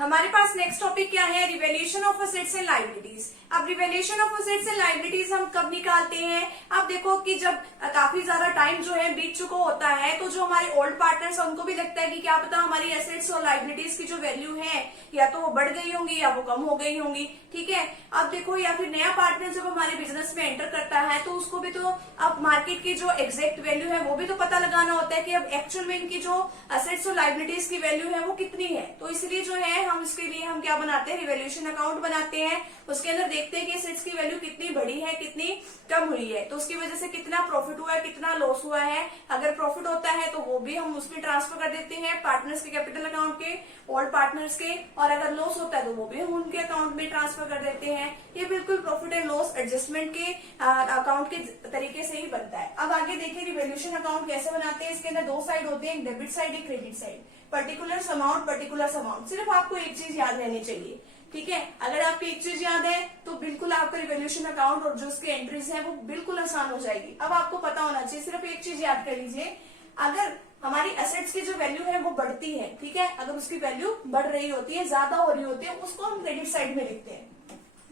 हमारे पास next topic क्या है, revaluation of assets and liabilities. अब revaluation of assets and liabilities हम कब निकालते हैं, अब देखो कि जब काफी ज्यादा टाइम जो है बीत चुका होता है तो जो हमारे ओल्ड पार्टनर्स हैं उनको भी लगता है कि क्या पता हमारी एसेट्स और लायबिलिटीज की जो वैल्यू है या तो वो बढ़ गई होंगी या वो कम हो गई होंगी। ठीक है, अब देखो या फिर नया पार्टनर जब हमारे बिजनेस में एंटर करता है तो उसको भी तो अब मार्केट की जो एग्जैक्ट वैल्यू है वो भी तो पता लगाना होता है कि अब एक्चुअल में इनकी जो असेट्स और लायबिलिटीज की वैल्यू है वो कितनी है। तो इसलिए जो है हम इसके लिए हम क्या बनाते हैं, रिवैल्यूएशन अकाउंट बनाते हैं। उसके अंदर देखते हैं कि एसेट्स की वैल्यू कितनी बढ़ी है कितनी कम हुई है, तो उसकी वजह से कितना प्रॉफिट हुआ है कितना लॉस हुआ है। अगर प्रॉफिट होता है तो वो भी हम उसमें ट्रांसफर कर देते हैं पार्टनर्स के कैपिटल अकाउंट के, ओल्ड पार्टनर्स के, और अगर लॉस होता है तो वो भी हम उनके अकाउंट में ट्रांसफर कर देते हैं। ये बिल्कुल प्रॉफिट एंड लॉस एडजस्टमेंट के अकाउंट के तरीके से ही बनता है। अब आगे देखिए रिवैल्यूएशन अकाउंट कैसे बनाते हैं। इसके अंदर दो साइड होते हैं, एक डेबिट साइड एक क्रेडिट साइड। पर्टिकुलर अमाउंट सिर्फ आपको एक चीज याद रहनी चाहिए। ठीक है, अगर आपको एक चीज याद है तो बिल्कुल आपका रिवैल्यूएशन अकाउंट और जो उसके एंट्रीज है वो बिल्कुल आसान हो जाएगी। अब आपको पता होना चाहिए, सिर्फ एक चीज याद कर लीजिए, अगर हमारी एसेट्स की जो वैल्यू है वो बढ़ती है, ठीक है, अगर उसकी वैल्यू बढ़ रही होती है ज्यादा हो रही होती है उसको हम क्रेडिट साइड में लिखते हैं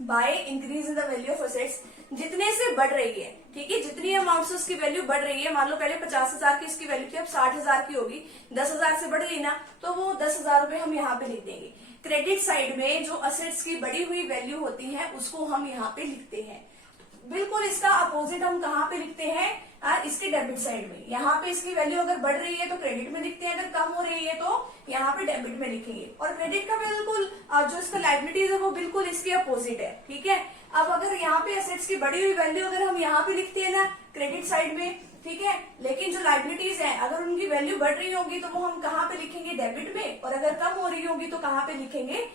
by increase in the value of assets. जितने से बढ़ रही है, ठीक है, जितनी अमाउंट से उसकी वैल्यू बढ़ रही है, मान लो पहले 50,000 की इसकी वैल्यू थी, अब 60,000 की होगी, 10,000 से बढ़ गई ना, तो वो 10,000 रुपए हम यहाँ पे लिख देंगे। क्रेडिट साइड में जो असेट्स की बढ़ी हुई वैल्यू होती है उसको हम यहाँ पे लिखते हैं। बिल्कुल इसका अपोजिट हम कहाँ पे लिखते हैं, इसके डेबिट साइड में। यहाँ पे इसकी वैल्यू अगर बढ़ रही है तो क्रेडिट में लिखते हैं, अगर कम हो रही है तो यहाँ पे डेबिट में लिखेंगे। और क्रेडिट का बिल्कुल जो इसका लायबिलिटीज है वो बिल्कुल इसके अपोजिट है। ठीक है, अब अगर यहाँ पे एसेट्स की बढ़ी हुई वैल्यू अगर हम यहाँ पे लिखते हैं ना क्रेडिट साइड में, ठीक है, लेकिन जो लायबिलिटीज है अगर उनकी वैल्यू बढ़ रही होगी तो वो हम कहाँ पे लिखेंगे, डेबिट में, और अगर कम हो रही होगी तो कहाँ पे लिखेंगे,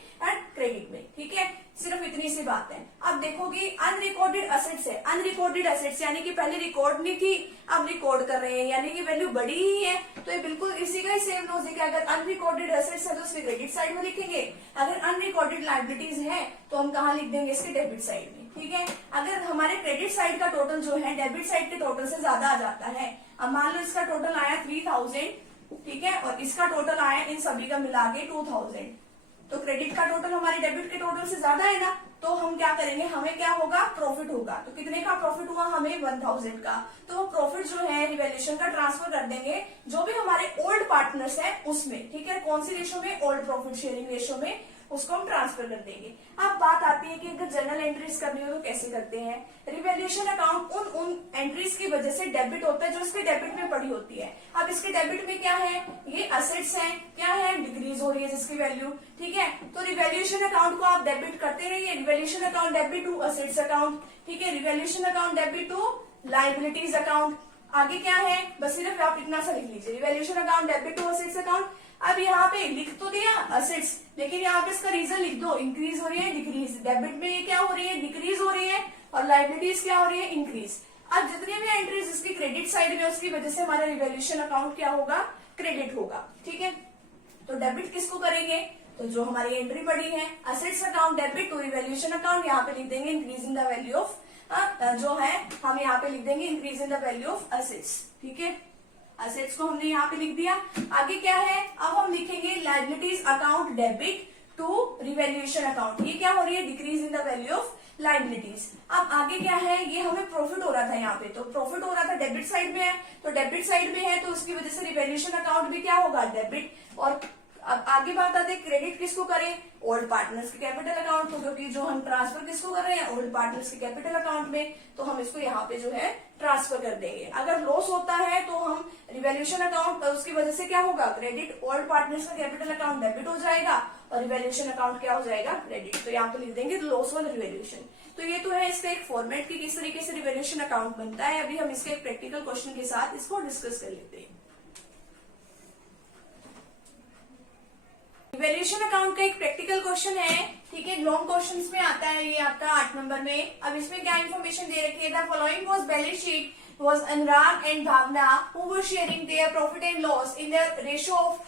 क्रेडिट में। ठीक है, सिर्फ इतनी सी बात है। अब देखो कि अनरिकॉर्डेड असेट्स है, अनरिकॉर्डेड असेट्स यानी कि पहले रिकॉर्ड नहीं थी अब रिकॉर्ड कर रहे हैं, यानी कि वैल्यू बढ़ी ही है, तो ये बिल्कुल इसी का ही सेम लॉजिक है। अगर अनरिकॉर्डेड असेट्स है तो उसके क्रेडिट साइड में लिखेंगे, अगर अनरिकॉर्डेड लायबिलिटीज है तो हम कहाँ लिख देंगे, इसके डेबिट साइड में। ठीक है, अगर हमारे क्रेडिट साइड का टोटल जो है डेबिट साइड के टोटल से ज्यादा आ जाता है, अब मान लो इसका टोटल आया 3,000, ठीक है, और इसका टोटल आया इन सभी का मिला के 2,000, तो क्रेडिट का टोटल हमारे डेबिट के टोटल से ज्यादा है ना, तो हम क्या करेंगे, हमें क्या होगा, प्रॉफिट होगा। तो कितने का प्रॉफिट हुआ, हमें 1,000 का, तो वो प्रॉफिट जो है रिवैल्यूएशन का ट्रांसफर कर देंगे जो भी हमारे ओल्ड पार्टनर्स है उसमें। ठीक है, कौन सी रेशो में, ओल्ड प्रॉफिट शेयरिंग रेशो में, उसको हम ट्रांसफर कर देंगे। अब बात आती है कि अगर जर्नल एंट्रीज करनी हो तो कैसे करते हैं। रिवैल्यूएशन अकाउंट उन एंट्रीज की वजह से डेबिट होता है जो इसके डेबिट में पड़ी होती है। अब इसके डेबिट में क्या है, ये असेट्स हैं, क्या है, डिक्रीज हो रही है जिसकी वैल्यू। ठीक है, तो रिवैल्यूएशन अकाउंट को आप डेबिट करते रहिए, revaluation account debit to assets account, ठीक है, revaluation account debit to liabilities account. आगे क्या है, बस सिर्फ आप इतना सा लिख लीजिए, revaluation account debit to assets account. अब यहाँ पे लिख तो दिया असेट्स, लेकिन यहाँ पे इसका रीजन लिख दो, इंक्रीज हो रही है डिक्रीज, डेबिट में ये क्या हो रही है, डिक्रीज हो रही है, और लायबिलिटीज क्या हो रही है, इंक्रीज। अब जितनी भी एंट्रीज इसकी क्रेडिट साइड में उसकी वजह से हमारा रिवैल्यूएशन अकाउंट क्या होगा, क्रेडिट होगा। ठीक है, तो डेबिट किसको करेंगे, तो जो हमारी एंट्री पड़ी है assets account debit to revaluation account, यहाँ पे लिख देंगे increase in the value of, जो है हम यहाँ पे लिख देंगे increase in the value of assets. ठीक है, असेट्स को हमने यहाँ पे लिख दिया। आगे क्या है, अब हम लिखेंगे liabilities account debit to revaluation account, ये क्या हो रही है, decrease in the value of liabilities. अब आगे क्या है, ये हमें प्रॉफिट हो रहा था यहाँ पे, तो प्रॉफिट हो रहा था डेबिट साइड में है, तो डेबिट साइड में है तो उसकी वजह से रिवैल्यूएशन अकाउंट भी क्या होगा, डेबिट। और अब आगे बात आती है क्रेडिट किसको करें, ओल्ड पार्टनर्स के कैपिटल अकाउंट को, क्योंकि जो हम ट्रांसफर किसको कर रहे हैं, ओल्ड पार्टनर्स के कैपिटल अकाउंट में, तो हम इसको यहाँ पे जो है ट्रांसफर कर देंगे। अगर लॉस होता है तो हम रिवैल्यूएशन अकाउंट, उसकी वजह से क्या होगा, क्रेडिट, ओल्ड पार्टनर्स का कैपिटल अकाउंट डेबिट हो जाएगा और रिवैल्यूएशन अकाउंट क्या हो जाएगा, क्रेडिट। तो यहाँ पे लिख देंगे लॉस और रिवैल्यूएशन। तो ये तो है इसका एक फॉर्मेट की किस तरीके से रिवैल्यूएशन अकाउंट बनता है। अभी हम इसके एक प्रैक्टिकल क्वेश्चन के साथ इसको डिस्कस कर लेते हैं। रिवैल्यूएशन अकाउंट का एक प्रैक्टिकल क्वेश्चन है, ठीक है, लॉन्ग क्वेश्चंस में आता है ये आपका 8 नंबर में। अब इसमें क्या इन्फॉर्मेशन दे रखी है, the following was balance sheet was Anurag and Bhavna who were sharing their profit and loss in the ratio of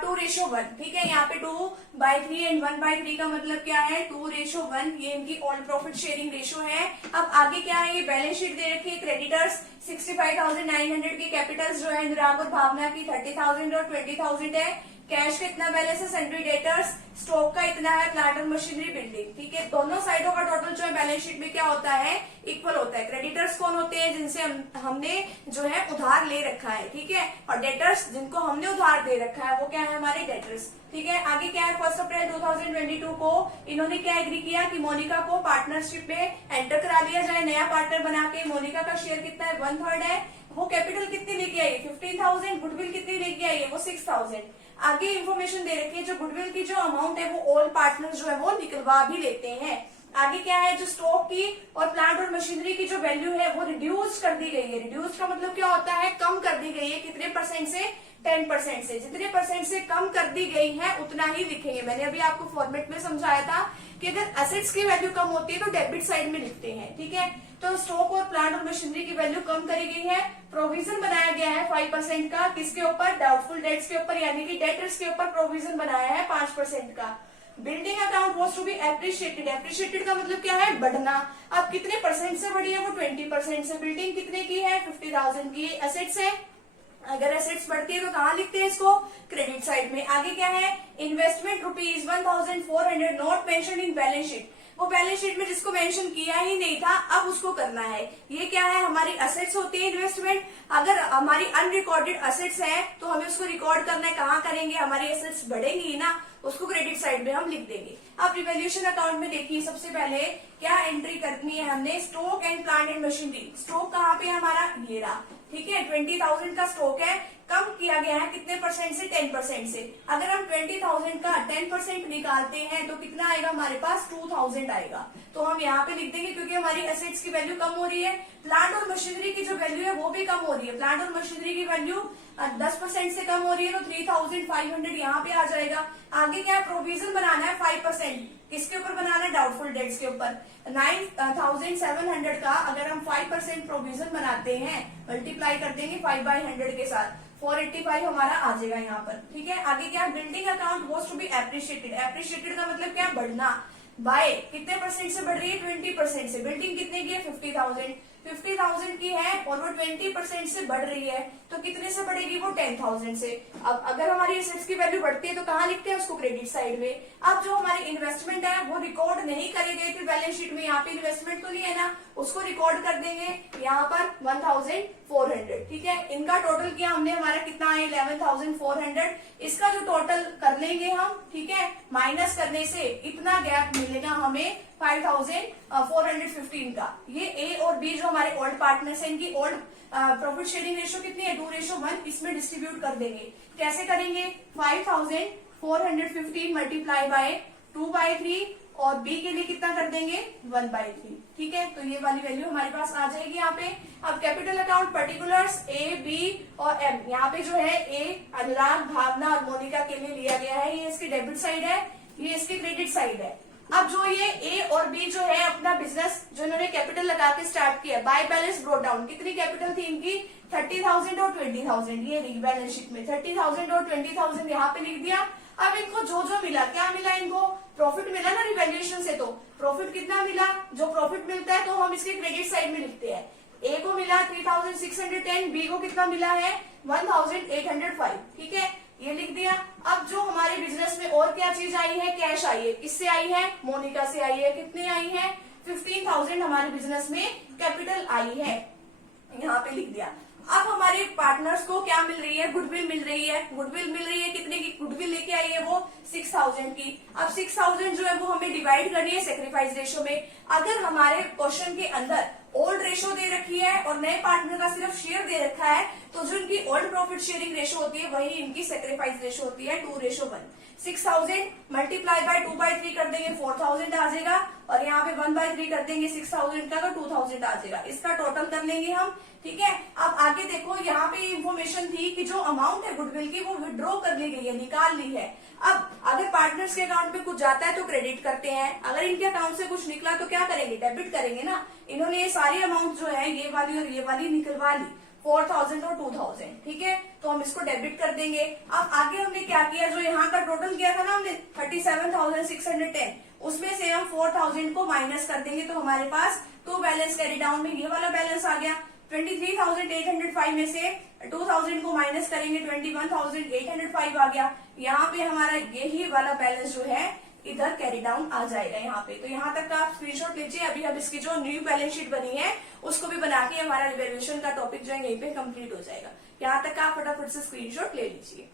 2:1। ठीक है, यहाँ पे 2/3 and 1/3 का मतलब क्या है, 2:1, ये इनकी ऑल प्रॉफिट शेयरिंग रेशो है। अब आगे क्या है, ये बैलेंस शीट दे रखी है, क्रेडिटर्स 65,900 की, कैपिटल्स जो है अनुराग और भावना की 30,000 और 20,000 है। कैश का इतना बैलेंस है, सन्ड्री डेटर्स, स्टॉक का इतना है, प्लांट और मशीनरी, बिल्डिंग। ठीक है, दोनों साइडों का टोटल जो है बैलेंस शीट में क्या होता है, इक्वल होता है। क्रेडिटर्स कौन होते हैं, जिनसे हमने जो है उधार ले रखा है। ठीक है, और डेटर्स जिनको हमने उधार दे रखा है वो क्या है, हमारे डेटर्स। ठीक है, आगे क्या है, 1 अप्रैल 2022 को इन्होंने क्या एग्री किया कि मोनिका को पार्टनरशिप में एंटर करा लिया जाए, नया पार्टनर बना के। मोनिका का शेयर कितना है, 1/3 है। वो कैपिटल कितनी लेके आई है, 15,000। गुडविल कितनी लेके आई है, वो 6,000। आगे इंफॉर्मेशन दे रखी है, जो गुडविल की जो अमाउंट है वो ऑल पार्टनर जो है वो निकलवा भी लेते हैं। आगे क्या है, जो स्टॉक की और प्लांट और मशीनरी की जो वैल्यू है वो रिड्यूस कर दी गई है। रिड्यूस का मतलब क्या होता है, कम कर दी गई है। कितने परसेंट से, 10% से। जितने परसेंट से कम कर दी गई है उतना ही लिखेंगे। मैंने अभी आपको फॉर्मेट में समझाया था कि अगर एसेट्स की वैल्यू कम होती है तो डेबिट साइड में लिखते हैं। ठीक है, तो स्टॉक और प्लांट और मशीनरी की वैल्यू कम करी गई है। प्रोविजन बनाया गया है 5% का, किसके ऊपर, डाउटफुल डेट्स के ऊपर, यानी कि डेटर्स के ऊपर प्रोविजन बनाया है 5% का। Building account was to be appreciated. Appreciated का मतलब क्या है, बढ़ना। अब कितने परसेंट से बढ़ी है, वो 20% से। बिल्डिंग कितने की है, 50,000 की। एसेट्स है, अगर एसेट्स बढ़ती है तो कहाँ लिखते हैं इसको, क्रेडिट साइड में। आगे क्या है, investment ₹1,400 not mention in balance sheet. वो बैलेंस शीट में जिसको मेंशन किया ही नहीं था, अब उसको करना है। ये क्या है, हमारी असेट्स होती है इन्वेस्टमेंट। अगर हमारी अनरिकॉर्डेड असेट्स है तो हमें उसको रिकॉर्ड करना है। कहाँ करेंगे, हमारी असेट्स बढ़ेंगी ना, उसको क्रेडिट साइड में हम लिख देंगे। अब रिवैल्यूएशन अकाउंट में देखिए, सबसे पहले क्या एंट्री करनी है हमने, stock and plant and machinery. Stock कहाँ पे हमारा, ये रहा। ठीक है, 20,000 का स्टॉक है, कम किया गया है कितने परसेंट से, 10% से। अगर हम 20,000 का 10% निकालते हैं तो कितना आएगा हमारे पास, 2,000 आएगा। तो हम यहाँ पे लिख देंगे क्योंकि हमारी एसेट्स की वैल्यू कम हो रही है। प्लांट और मशीनरी की जो वैल्यू है वो भी कम हो रही है। प्लांट और मशीनरी की वैल्यू 10% से कम हो रही है, तो 3,500 यहाँ पे आ जाएगा। आगे क्या है, प्रोविजन बनाना है 5%। किसके ऊपर बनाना है, डाउटफुल डेट्स के ऊपर। 9,700 का अगर हम 5% प्रोविजन बनाते हैं, मल्टीप्लाई कर देंगे 5/100 के साथ, 485 हमारा आ जाएगा यहाँ पर। ठीक है, आगे क्या, building account was to be appreciated. Appreciated का मतलब क्या, बढ़ना। बाय कितने परसेंट से बढ़ रही है, 20% से। बिल्डिंग कितने की है, 50,000 की है और वो 20% से बढ़ रही है, तो कितने से बढ़ेगी, वो 10,000 से। अब अगर हमारी एसेट्स की वैल्यू बढ़ती है तो कहाँ लिखते हैं उसको, क्रेडिट साइड में। अब जो हमारी इन्वेस्टमेंट है वो रिकॉर्ड नहीं करी गई थी बैलेंस शीट में, यहाँ पे इन्वेस्टमेंट तो नहीं है ना, उसको रिकॉर्ड कर देंगे यहाँ पर 1,400। ठीक है, इनका टोटल किया हमने, हमारा कितना है, 11,400। इसका जो टोटल कर लेंगे हम, ठीक है, माइनस करने से इतना गैप मिलेगा हमें 5,415 का। ये ए और बी जो हमारे ओल्ड पार्टनर्स हैं, इनकी ओल्ड प्रॉफिट शेयरिंग रेशियो कितनी है, 2:1। इसमें डिस्ट्रीब्यूट कर देंगे। कैसे करेंगे, 5,415 मल्टीप्लाई बाय 2/3 और बी के लिए कितना कर देंगे, 1/3। ठीक है, तो ये वाली वैल्यू हमारे पास आ जाएगी यहाँ पे। अब कैपिटल अकाउंट पर्टिकुलर्स ए, बी और एम। यहाँ पे जो है ए अनुराग, भावना और मोनिका के लिए लिया गया है, ये इसकी डेबिट साइड है, ये इसकी क्रेडिट साइड है। अब जो ये ए और बी जो है अपना बिजनेस जो इन्होंने कैपिटल लगा के स्टार्ट किया, बाय बैलेंस ब्रोट डाउन। कितनी कैपिटल थी इनकी, 30,000 और 20,000। ये रही बैलेंस शीट में 30,000 और 20,000 यहाँ पे लिख दिया। अब इनको जो जो मिला, क्या मिला इनको, प्रॉफिट मिला ना रिवैल्यूएशन से। तो प्रॉफिट कितना मिला, जो प्रॉफिट मिलता है तो हम इसके क्रेडिट साइड में लिखते हैं। ए को मिला 3,610, बी को कितना मिला है, 1,805। ठीक है, ये लिख दिया। अब जो हमारे बिजनेस में और क्या चीज आई है, कैश आई है। किससे आई है, मोनिका से आई है। कितनी आई है, 15,000 हमारे बिजनेस में कैपिटल आई है, यहाँ पे लिख दिया। अब हमारे पार्टनर्स को क्या मिल रही है, गुडविल मिल रही है। गुडविल मिल रही है, कितने की गुडविल लेके आई है, वो 6,000 की। अब 6,000 जो है वो हमें डिवाइड करनी है सेक्रीफाइस रेशो में। अगर हमारे क्वेश्चन के अंदर ओल्ड रेशो दे रखी है और नए पार्टनर का सिर्फ शेयर दे रखा है, तो जो इनकी ओल्ड प्रॉफिट शेयरिंग रेशो होती है वही इनकी सेक्रीफाइस रेशो होती है, 2:1। 6,000 मल्टीप्लाई बाय 2/3 कर देंगे, 4,000 आ जाएगा। और यहाँ पे 1/3 कर देंगे 6,000 का, तो 2,000 आ जाएगा। इसका टोटल कर लेंगे हम। ठीक है, अब आगे देखो, यहाँ पे इंफॉर्मेशन थी कि जो अमाउंट है गुडविल की वो विड्रॉ कर ली गई है, निकाल ली है। अब अगर पार्टनर्स के अकाउंट में कुछ जाता है तो क्रेडिट करते हैं, अगर इनके अकाउंट से कुछ निकला तो क्या करेंगे, डेबिट करेंगे ना। इन्होंने ये सारी अमाउंट जो है, ये वाली और ये वाली निकलवा ली, 4,000 और 2,000। ठीक है, तो हम इसको डेबिट कर देंगे। अब आगे हमने क्या किया, जो यहाँ का टोटल किया था ना हमने 37,610, उसमें से हम 4,000 को माइनस कर देंगे, तो हमारे पास तो बैलेंस कैरी डाउन में ये वाला बैलेंस आ गया। 23,805 में से 2,000 को माइनस करेंगे 21,805 आ गया। यहाँ पे हमारा यही वाला बैलेंस जो है इधर कैरी डाउन आ जाएगा यहाँ पे। तो यहाँ तक का आप स्क्रीनशॉट लीजिए। अभी हम इसकी जो न्यू बैलेंस शीट बनी है उसको भी बना के हमारा रिवैल्यूएशन का टॉपिक जो है यहीं पे कंप्लीट हो जाएगा। यहाँ तक का आप फटाफट से स्क्रीनशॉट ले लीजिए।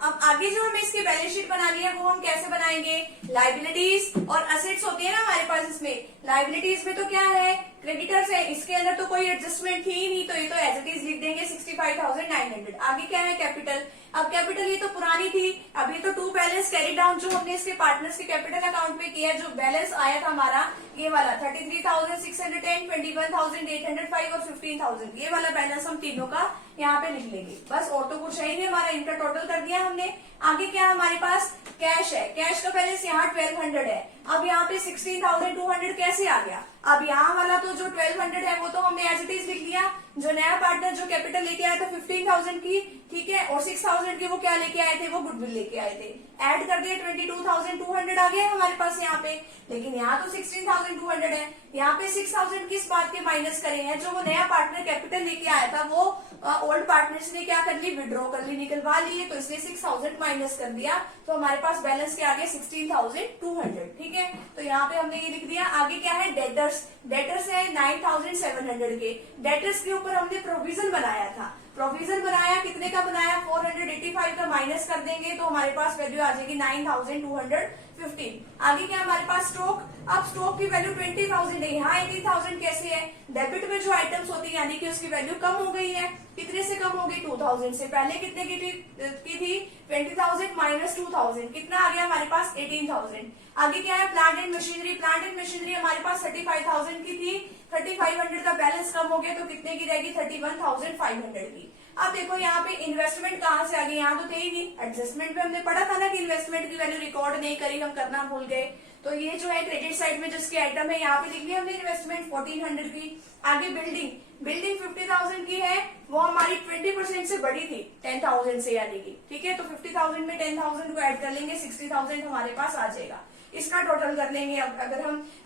अब आगे जो हमें इसकी बैलेंस शीट बनानी है वो हम कैसे बनाएंगे, लाइबिलिटीज और असेट्स होती है ना हमारे पास। इसमें लाइबिलिटीज में तो क्या है, क्रेडिटर्स है, इसके अंदर तो कोई एडजस्टमेंट थी ही नहीं, तो ये तो एज इट इज लिख देंगे 65,900। आगे क्या है, कैपिटल। अब कैपिटल ये तो पुरानी थी, अब ये तो टू बैलेंस कैरी डाउन जो हमने इसके पार्टनर्स के कैपिटल अकाउंट में किया, जो बैलेंस आया था हमारा ये वाला 33,610, 21,805 और 15,000, ये वाला बैलेंस हम तीनों का यहाँ पे लिख लेंगे। बस और तो कुछ है ही नहीं, हमारा इनका टोटल कर दिया हमने। आगे क्या हमारे पास कैश है, कैश का बैलेंस यहाँ 1200 है। अब यहाँ पे 16,200 कैसे आ गया, अब यहाँ वाला तो जो 1200 है वो तो हमने एज इट इज लिख लिया। जो नया पार्टनर जो कैपिटल लेके आया था 15,000 की, ठीक है, और 6,000 की वो क्या लेके आए थे, वो गुडविल लेके आए थे। ऐड कर दिए 22,200 आ गया हमारे पास यहाँ पे। लेकिन यहाँ तो 16,200 है, यहाँ पे 6,000 किस बात के माइनस करे हैं, जो वो नया पार्टनर कैपिटल लेके आया था वो ओल्ड पार्टनर्स ने क्या कर ली, विड्रॉ कर ली, निकलवा लिए, तो इसलिए 6,000 माइनस कर दिया। तो हमारे पास बैलेंस के आगे 16,200, ठीक है। तो यहाँ पे हमने ये लिख दिया। आगे क्या है, डेटर्स। डेटर्स है 9,700 के। डेटर्स के ऊपर हमने प्रोविजन बनाया था। प्रोविजन बनाया, कितने का बनाया, 485 का माइनस कर देंगे तो हमारे पास वैल्यू आ जाएगी 9,215। आगे क्या हमारे पास, स्टॉक। अब स्टॉक की वैल्यू 20,000 है, यहाँ 18,000 कैसे है, डेबिट में जो आइटम्स होती है यानी कि उसकी वैल्यू कम हो गई है। कितने से कम हो गई, 2,000 से। पहले कितने की थी 20,000 माइनस 2,000, कितना आ गया हमारे पास 18,000। आगे क्या है, plant and machinery. Plant and machinery हमारे पास 35,000 की थी, 3,500 का बैलेंस कम हो गया तो कितने की रहेगी, 31,500 की। अब देखो यहाँ पे इन्वेस्टमेंट कहाँ से आ गई, यहाँ तो थे ही नहीं। एडजस्टमेंट में हमने पढ़ा था ना कि इन्वेस्टमेंट की वैल्यू रिकॉर्ड नहीं करी, हम करना भूल गए। तो ये जो है क्रेडिट साइड में जिसकी आइटम है यहाँ पे लिख लिया हमने इन्वेस्टमेंट 1,400 की। आगे बिल्डिंग। बिल्डिंग 50,000 की है, वो हमारी 20% से बड़ी थी 10,000 से यानी कि, ठीक है। तो 50,000 में 10,000 को ऐड कर लेंगे, 60,000 हमारे पास आ जाएगा। इसका टोटल कर लेंगे। अब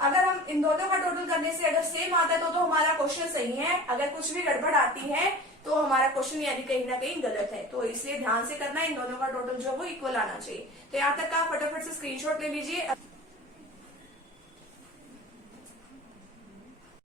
अगर हम इन दोनों का टोटल करने से अगर सेम आता है तो हमारा क्वेश्चन सही है। अगर कुछ भी गड़बड़ आती है तो हमारा क्वेश्चन यानी कहीं ना कहीं गलत है। तो इसलिए ध्यान से करना, इन दोनों का टोटल जो है वो इक्वल आना चाहिए। तो यहाँ तक का फटाफट से स्क्रीनशॉट ले लीजिए।